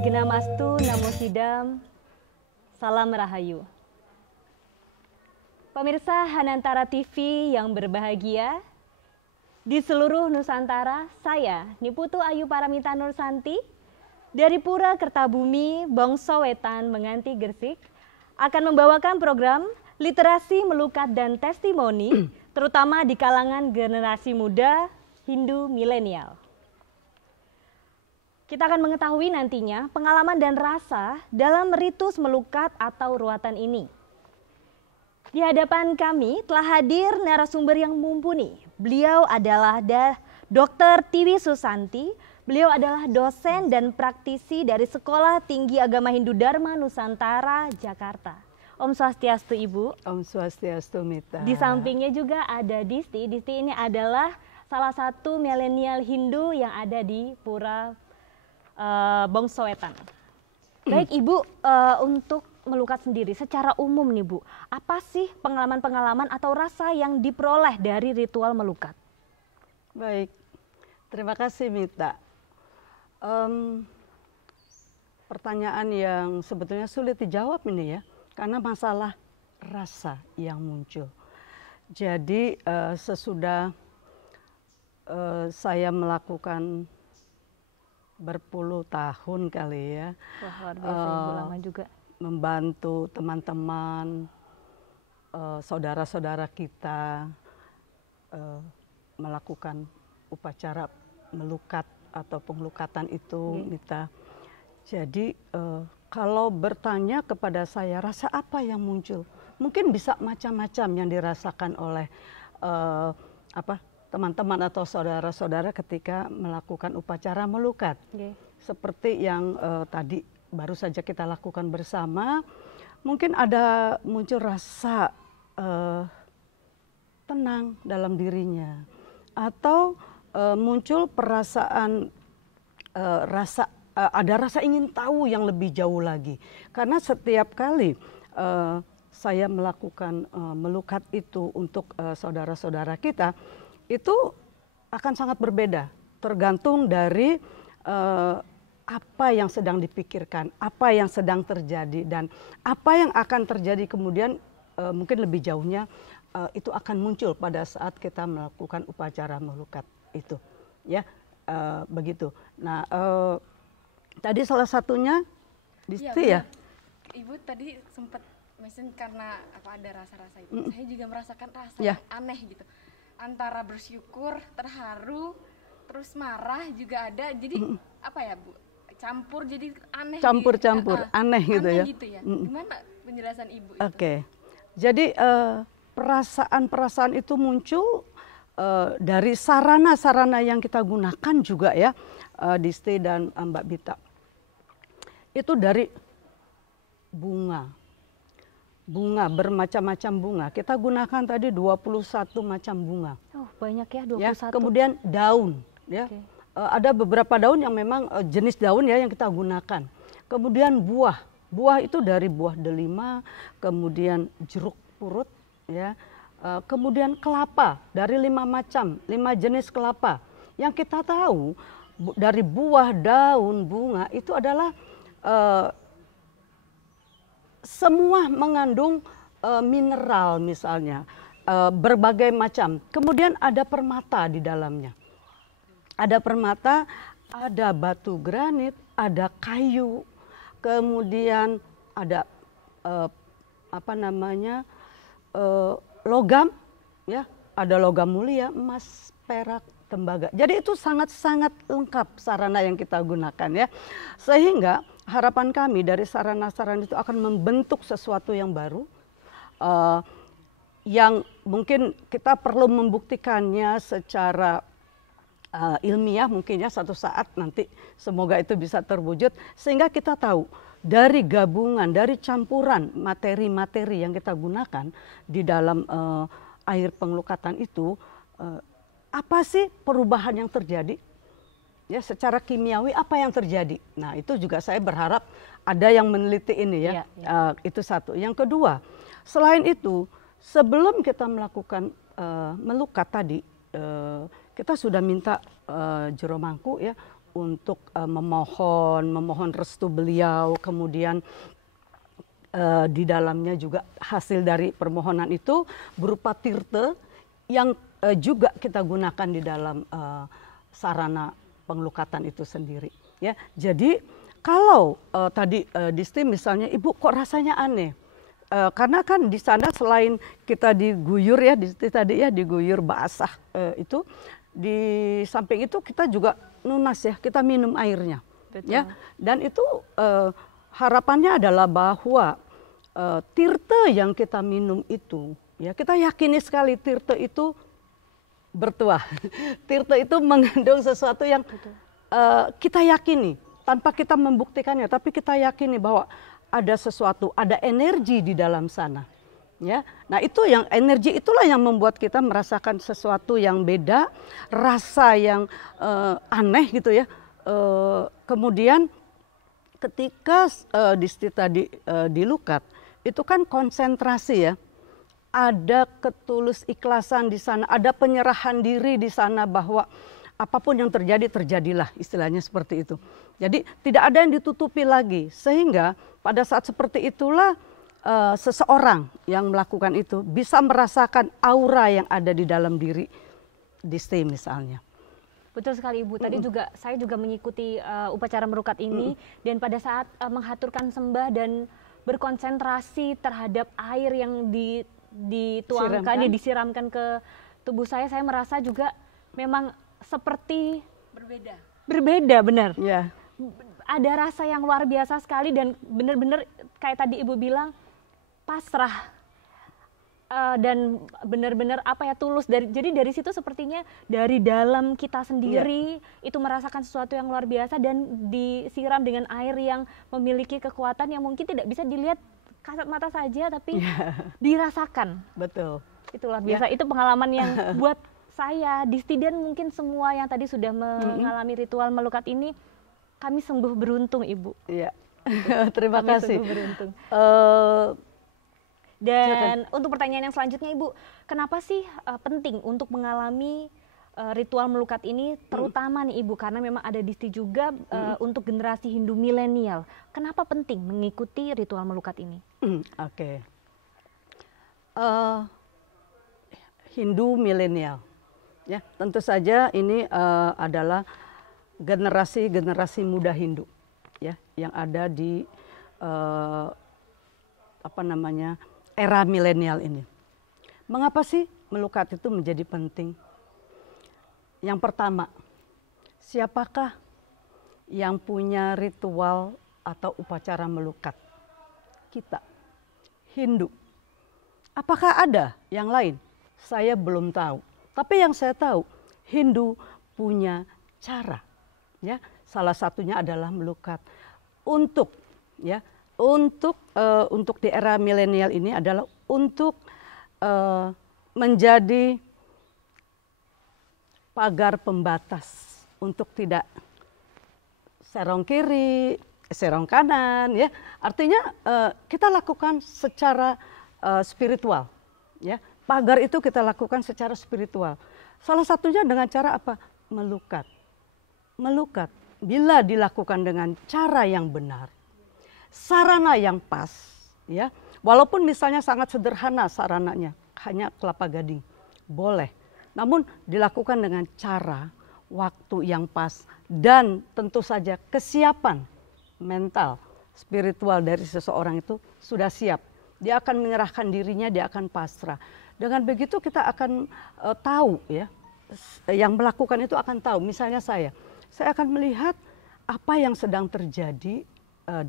Genamastu Namo Sidam, Salam Rahayu. Pemirsa Hanantara TV yang berbahagia, di seluruh Nusantara, saya Niputu Ayu Paramita Nursanti dari Pura Kertabumi, Bongso Wetan, Menganti Gresik akan membawakan program literasi, melukat, dan testimoni, terutama di kalangan generasi muda Hindu milenial. Kita akan mengetahui nantinya pengalaman dan rasa dalam ritus melukat atau ruatan ini. Di hadapan kami telah hadir narasumber yang mumpuni. Beliau adalah Dr. Tiwi Susanti. Beliau adalah dosen dan praktisi dari Sekolah Tinggi Agama Hindu Dharma Nusantara, Jakarta. Om Swastiastu, Ibu. Om Swastiastu, Mita. Di sampingnya juga ada Disti. Disti ini adalah salah satu milenial Hindu yang ada di Pura Bongso Wetan. Baik Ibu, untuk melukat sendiri secara umum nih Bu, apa sih pengalaman-pengalaman atau rasa yang diperoleh dari ritual melukat? Baik, terima kasih Mita. Pertanyaan yang sebetulnya sulit dijawab ini ya, karena masalah rasa yang muncul. Jadi sesudah saya melakukan berpuluh tahun kali ya, wah, luar biasa, Ibu, lama juga membantu teman-teman, saudara-saudara kita melakukan upacara melukat atau pengelukatan itu, Mita. Jadi kalau bertanya kepada saya rasa apa yang muncul, mungkin bisa macam-macam yang dirasakan oleh teman-teman atau saudara-saudara ketika melakukan upacara melukat. Seperti yang tadi baru saja kita lakukan bersama, mungkin ada muncul rasa tenang dalam dirinya, atau muncul perasaan ada rasa ingin tahu yang lebih jauh lagi. Karena setiap kali saya melakukan melukat itu untuk saudara-saudara kita, itu akan sangat berbeda, tergantung dari apa yang sedang dipikirkan, apa yang sedang terjadi, dan apa yang akan terjadi kemudian mungkin lebih jauhnya itu akan muncul pada saat kita melakukan upacara melukat itu, ya begitu. Nah, tadi salah satunya, Disti ya? Ibu tadi sempat mention karena ada rasa-rasa itu, saya juga merasakan rasa yang aneh gitu. Antara bersyukur, terharu, terus marah juga ada. Jadi apa ya Bu? Campur jadi aneh. Campur-campur, aneh gitu ya. Gitu ya. Gimana penjelasan Ibu itu? Oke. Jadi perasaan-perasaan itu muncul dari sarana-sarana yang kita gunakan juga ya, Disti dan Mbak Bita. Itu dari bunga, bermacam-macam bunga. Kita gunakan tadi 21 macam bunga. Oh, banyak ya, 21. Ya, kemudian daun, ya. Ada beberapa daun yang memang jenis daun ya yang kita gunakan. Kemudian buah. Buah itu dari buah delima, kemudian jeruk purut, ya. Kemudian kelapa dari 5 jenis kelapa. Yang kita tahu dari buah, daun, bunga itu adalah semua mengandung mineral misalnya, berbagai macam. Kemudian ada permata di dalamnya. Ada permata, ada batu granit, ada kayu, kemudian ada logam, ya, ada logam mulia, emas, perak, tembaga. Jadi itu sangat-sangat lengkap sarana yang kita gunakan ya. Sehingga harapan kami dari sarana-sarana itu akan membentuk sesuatu yang baru, yang mungkin kita perlu membuktikannya secara ilmiah mungkin ya, satu saat nanti semoga itu bisa terwujud, sehingga kita tahu dari gabungan, dari campuran materi-materi yang kita gunakan di dalam air pengelukatan itu, apa sih perubahan yang terjadi? Ya, secara kimiawi apa yang terjadi? Nah, itu juga saya berharap ada yang meneliti ini ya. Itu satu. Yang kedua, selain itu, sebelum kita melakukan melukat tadi, kita sudah minta jero mangku ya untuk memohon restu beliau, kemudian di dalamnya juga hasil dari permohonan itu berupa tirta yang juga kita gunakan di dalam sarana pengelukatan itu sendiri. Ya, jadi kalau tadi Disti misalnya, Ibu kok rasanya aneh? Karena kan di sana selain kita diguyur ya, tadi ya diguyur basah itu, di samping itu kita juga nunas ya, kita minum airnya. Betul. Ya, dan itu harapannya adalah bahwa tirta yang kita minum itu, ya kita yakini sekali tirta itu bertuah. Tirta itu mengandung sesuatu yang kita yakini tanpa kita membuktikannya, tapi kita yakini bahwa ada sesuatu, ada energi di dalam sana. Ya, nah itu yang energi itulah yang membuat kita merasakan sesuatu yang beda, rasa yang aneh gitu ya. Kemudian ketika Disti tadi dilukat, itu kan konsentrasi ya. Ada ketulus ikhlasan di sana, ada penyerahan diri di sana bahwa apapun yang terjadi, terjadilah, istilahnya seperti itu. Jadi tidak ada yang ditutupi lagi, sehingga pada saat seperti itulah seseorang yang melakukan itu bisa merasakan aura yang ada di dalam diri Disti misalnya. Betul sekali Ibu, tadi juga saya juga mengikuti upacara merukat ini, dan pada saat menghaturkan sembah dan berkonsentrasi terhadap air yang dituangkan, disiramkan ke tubuh saya merasa juga memang seperti berbeda benar. Yeah. Ada rasa yang luar biasa sekali dan benar-benar kayak tadi Ibu bilang pasrah dan benar-benar tulus. Jadi dari situ sepertinya dari dalam kita sendiri itu merasakan sesuatu yang luar biasa dan disiram dengan air yang memiliki kekuatan yang mungkin tidak bisa dilihat kasat mata saja, tapi dirasakan. Betul. Itulah biasa, itu pengalaman yang buat saya, Disti dan mungkin semua yang tadi sudah mengalami ritual melukat ini, kami sungguh beruntung Ibu. Iya, terima kasih. Sungguh beruntung. Dan untuk pertanyaan yang selanjutnya Ibu, kenapa sih penting untuk mengalami ritual melukat ini, terutama nih Ibu, karena memang ada Disti juga untuk generasi Hindu milenial. Kenapa penting mengikuti ritual melukat ini? Oke. Hindu milenial, ya tentu saja ini adalah generasi muda Hindu, ya yang ada di era milenial ini. Mengapa sih melukat itu menjadi penting? Yang pertama, siapakah yang punya ritual atau upacara melukat? Kita, Hindu. Apakah ada yang lain? Saya belum tahu. Tapi yang saya tahu, Hindu punya cara. Ya, salah satunya adalah melukat. Untuk di era milenial ini adalah untuk menjadi pagar pembatas untuk tidak serong kiri, serong kanan, ya. Artinya kita lakukan secara spiritual, ya. Pagar itu kita lakukan secara spiritual. Salah satunya dengan cara apa? Melukat. Melukat bila dilakukan dengan cara yang benar, sarana yang pas, ya. Walaupun misalnya sangat sederhana sarananya, hanya kelapa gading, boleh. Namun dilakukan dengan cara, waktu yang pas, dan tentu saja kesiapan mental, spiritual dari seseorang itu sudah siap. Dia akan menyerahkan dirinya, dia akan pasrah. Dengan begitu kita akan tahu, ya, yang melakukan itu akan tahu. Misalnya saya akan melihat apa yang sedang terjadi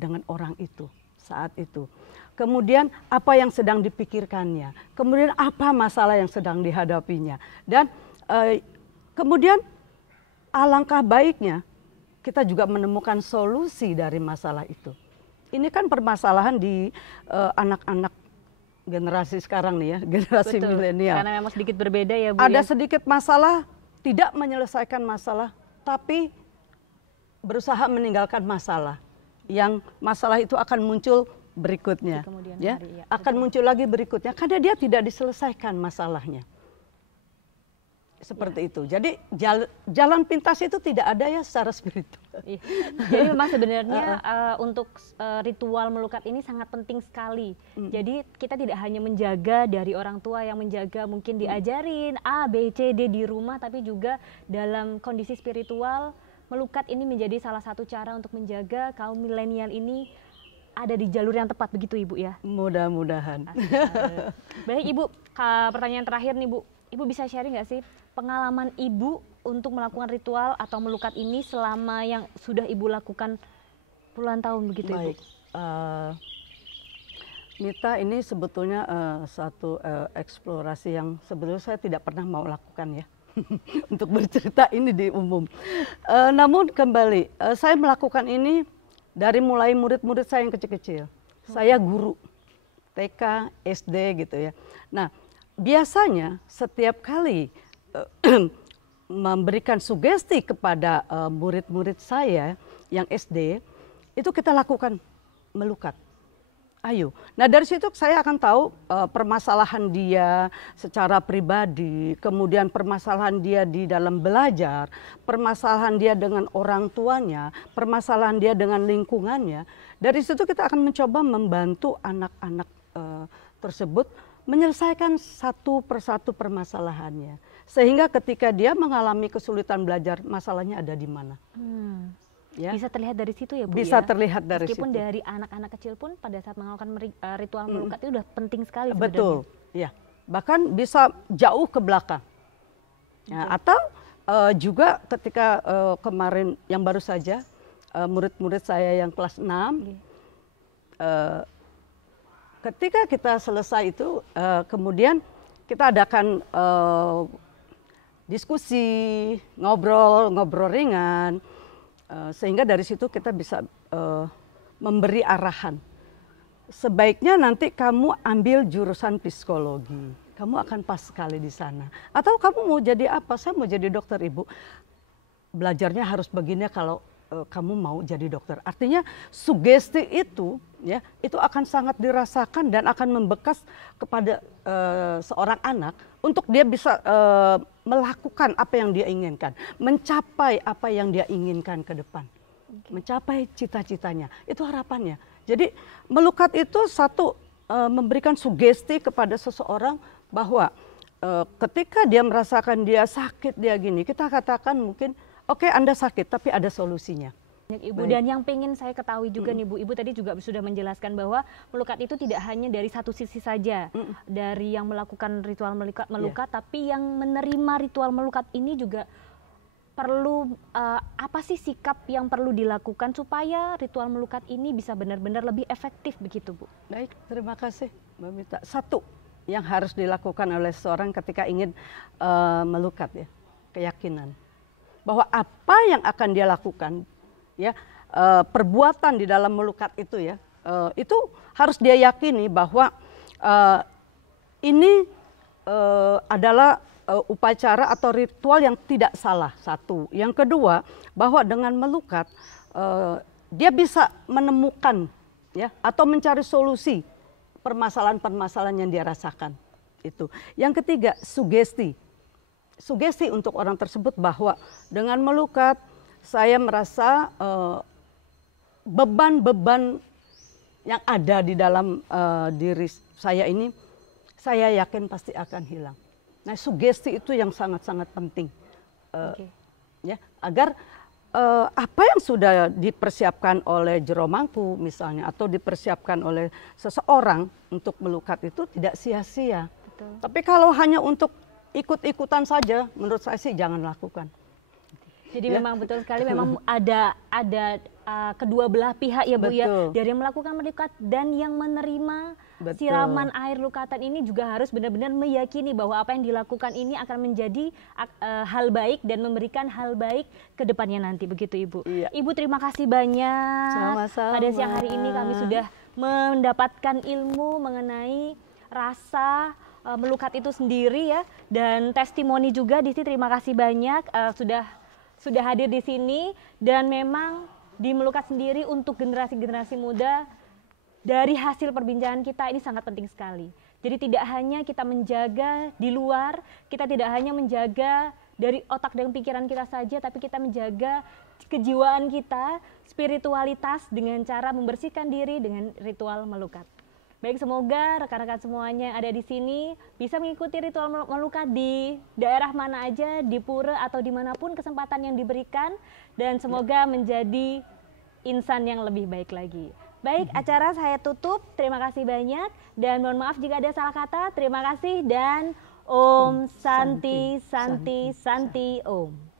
dengan orang itu saat itu. Kemudian apa yang sedang dipikirkannya, kemudian apa masalah yang sedang dihadapinya, dan kemudian alangkah baiknya kita juga menemukan solusi dari masalah itu. Ini kan permasalahan di anak-anak generasi sekarang nih ya, generasi milenial. Karena memang sedikit berbeda ya Bu. Ada sedikit masalah, tidak menyelesaikan masalah, tapi berusaha meninggalkan masalah. Yang masalah itu akan muncul berikutnya, ya, akan muncul lagi berikutnya, karena dia tidak diselesaikan masalahnya. seperti itu. Jadi jalan pintas itu tidak ada ya secara spiritual. Iya. Jadi memang sebenarnya untuk ritual melukat ini sangat penting sekali. Jadi kita tidak hanya menjaga dari orang tua yang menjaga, mungkin diajarin A, B, C, D di rumah, tapi juga dalam kondisi spiritual melukat ini menjadi salah satu cara untuk menjaga kaum milenial ini ada di jalur yang tepat, begitu Ibu ya? Mudah-mudahan. Baik Ibu, pertanyaan terakhir nih Bu. Ibu bisa sharing nggak sih pengalaman Ibu untuk melakukan ritual atau melukat ini selama yang sudah Ibu lakukan puluhan tahun begitu Baik. Ibu? Mita, ini sebetulnya satu eksplorasi yang sebetulnya saya tidak pernah mau lakukan ya. Untuk bercerita ini di umum. Namun kembali, saya melakukan ini dari mulai murid-murid saya yang kecil-kecil. Saya guru TK, SD gitu ya. Nah, biasanya setiap kali memberikan sugesti kepada murid-murid saya yang SD, itu kita lakukan melukat. Ayo. Nah, dari situ saya akan tahu permasalahan dia secara pribadi, kemudian permasalahan dia di dalam belajar, permasalahan dia dengan orang tuanya, permasalahan dia dengan lingkungannya. Dari situ kita akan mencoba membantu anak-anak tersebut menyelesaikan satu persatu permasalahannya. Sehingga ketika dia mengalami kesulitan belajar, masalahnya ada di mana. Ya. Bisa terlihat dari situ ya Bu? Bisa ya? terlihat dari Meskipun situ. dari anak-anak kecil pun pada saat melakukan ritual melukat itu udah penting sekali sebenarnya. Betul, ya. Bahkan bisa jauh ke belakang. Ya, atau juga ketika kemarin yang baru saja murid-murid saya yang kelas 6, ketika kita selesai itu kemudian kita adakan diskusi, ngobrol ringan. Sehingga dari situ kita bisa memberi arahan. Sebaiknya nanti kamu ambil jurusan psikologi. Kamu akan pas sekali di sana. Atau kamu mau jadi apa? Saya mau jadi dokter, Ibu. Belajarnya harus begini kalau kamu mau jadi dokter. Artinya sugesti itu ya, itu akan sangat dirasakan dan akan membekas kepada seorang anak untuk dia bisa melakukan apa yang dia inginkan, mencapai apa yang dia inginkan ke depan, mencapai cita-citanya. Itu harapannya. Jadi melukat itu satu memberikan sugesti kepada seseorang bahwa ketika dia merasakan dia sakit, dia gini, kita katakan mungkin oke, Anda sakit, tapi ada solusinya. Ibu, dan yang pengen saya ketahui juga nih Bu, Ibu tadi juga sudah menjelaskan bahwa melukat itu tidak hanya dari satu sisi saja, dari yang melakukan ritual melukat, tapi yang menerima ritual melukat ini juga perlu apa sih sikap yang perlu dilakukan supaya ritual melukat ini bisa benar-benar lebih efektif begitu Bu? Baik, terima kasih Mbak Mita. Satu yang harus dilakukan oleh seorang ketika ingin melukat ya, keyakinan bahwa apa yang akan dia lakukan ya, perbuatan di dalam melukat itu ya, itu harus dia yakini bahwa ini adalah upacara atau ritual yang tidak salah, satu. Yang kedua, bahwa dengan melukat dia bisa menemukan ya atau mencari solusi permasalahan-permasalahan yang dia rasakan. Itu. Yang ketiga, sugesti. Sugesti untuk orang tersebut bahwa dengan melukat saya merasa beban-beban yang ada di dalam diri saya ini, saya yakin pasti akan hilang. Nah, sugesti itu yang sangat-sangat penting, ya, agar apa yang sudah dipersiapkan oleh jero mangku misalnya, atau dipersiapkan oleh seseorang untuk melukat itu tidak sia-sia. Tapi kalau hanya untuk ikut-ikutan saja, menurut saya sih jangan lakukan. Jadi ya, memang betul sekali, memang ada kedua belah pihak ya Bu ya, dari yang melakukan melukat dan yang menerima siraman air lukatan ini juga harus benar-benar meyakini bahwa apa yang dilakukan ini akan menjadi hal baik dan memberikan hal baik ke depannya nanti, begitu Ibu. Iya. Ibu terima kasih banyak. Sama-sama. Pada siang hari ini kami sudah mendapatkan ilmu mengenai rasa melukat itu sendiri ya, dan testimoni juga di sini. Terima kasih banyak sudah hadir di sini, dan memang di melukat sendiri untuk generasi-generasi muda dari hasil perbincangan kita ini sangat penting sekali. Jadi tidak hanya kita menjaga di luar, kita tidak hanya menjaga dari otak dan pikiran kita saja, tapi kita menjaga kejiwaan kita, spiritualitas dengan cara membersihkan diri dengan ritual melukat. Baik, semoga rekan-rekan semuanya yang ada di sini bisa mengikuti ritual melukat di daerah mana aja, di pura atau dimanapun kesempatan yang diberikan, dan semoga menjadi insan yang lebih baik lagi. Baik, acara saya tutup. Terima kasih banyak dan mohon maaf jika ada salah kata. Terima kasih dan Om Santi Santi Santi Om.